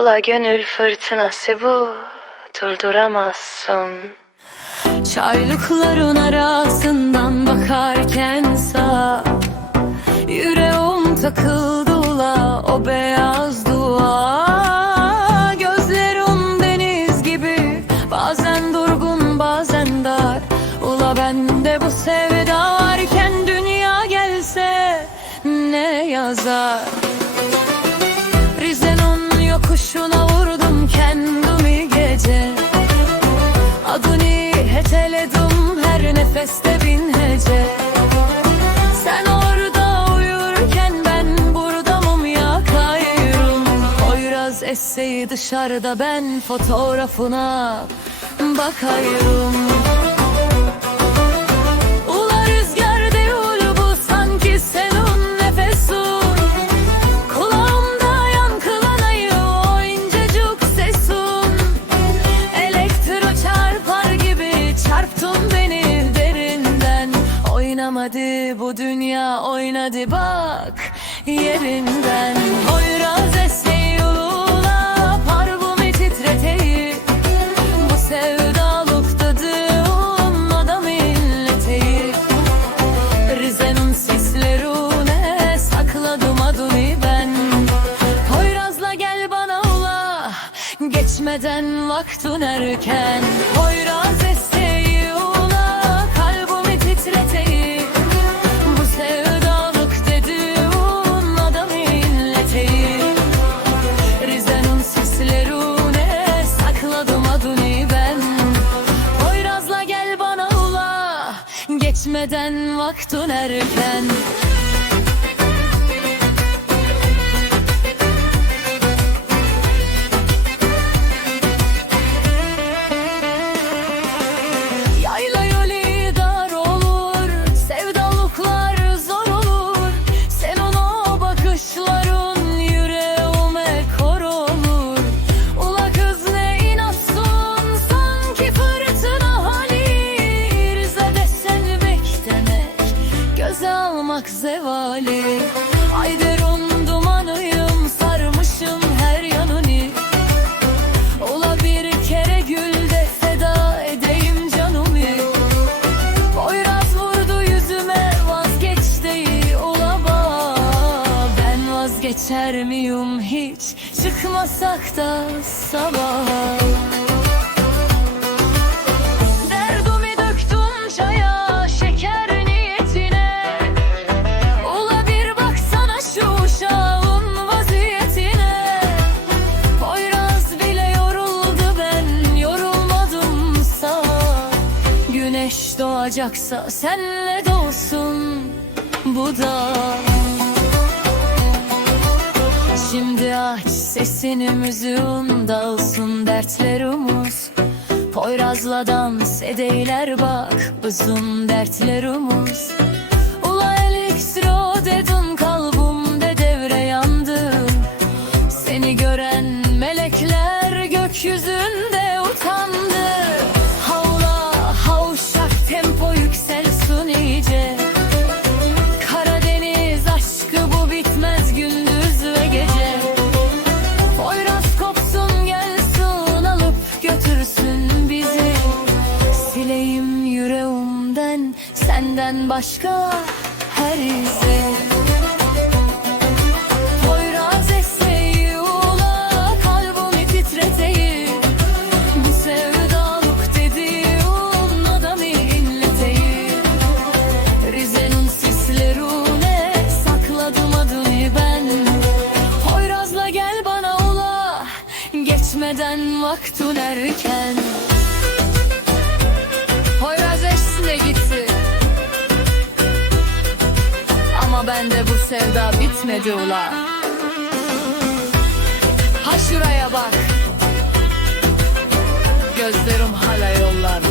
Ula gönül fırtınası bu Durduramazsın. Çaylıkların arasından bakarken sağ Yüreğim takıldı ula o beyaz dua. Gözlerim deniz gibi bazen durgun bazen dar. Ula bende bu sevda varken dünya gelse ne yazar yokuşuna vurdum kendimi gece. Adını heteledim her nefeste bin hece. Sen orada uyurken ben burada mum yakıyorum Poyraz esseyi dışarıda ben fotoğrafına bakıyorum Oynamadı bu dünya oynadı bak yerinden. Oyraz eseyula parvumu titreteyi Bu sevdalık dadığım adamı inleteyi Rize'nin sislerine sakladım adını ben. Poyraz'la gel bana ula Geçmeden vaktin erken. Poyraz Geçmeden vaktin erken Almak zevali. Ayderun dumanıyım sarmışım her yanını. Ola bir kere gül de feda edeyim canımı. Poyraz vurdu yüzüme vazgeç değil ola Ben vazgeçer miyim hiç? Çıkmasak da sabah doğacaksa senle doğsun bu da. Şimdi aç sesini müziğin dağılsın dertlerimiz Poyrazla dans edeyler bak uzun dertlerimiz Ula ben. Poyraz'la gel bana ula Geçmeden vaktin erken kesmedi ula. Ha şuraya bak. Gözlerim hala yollarda.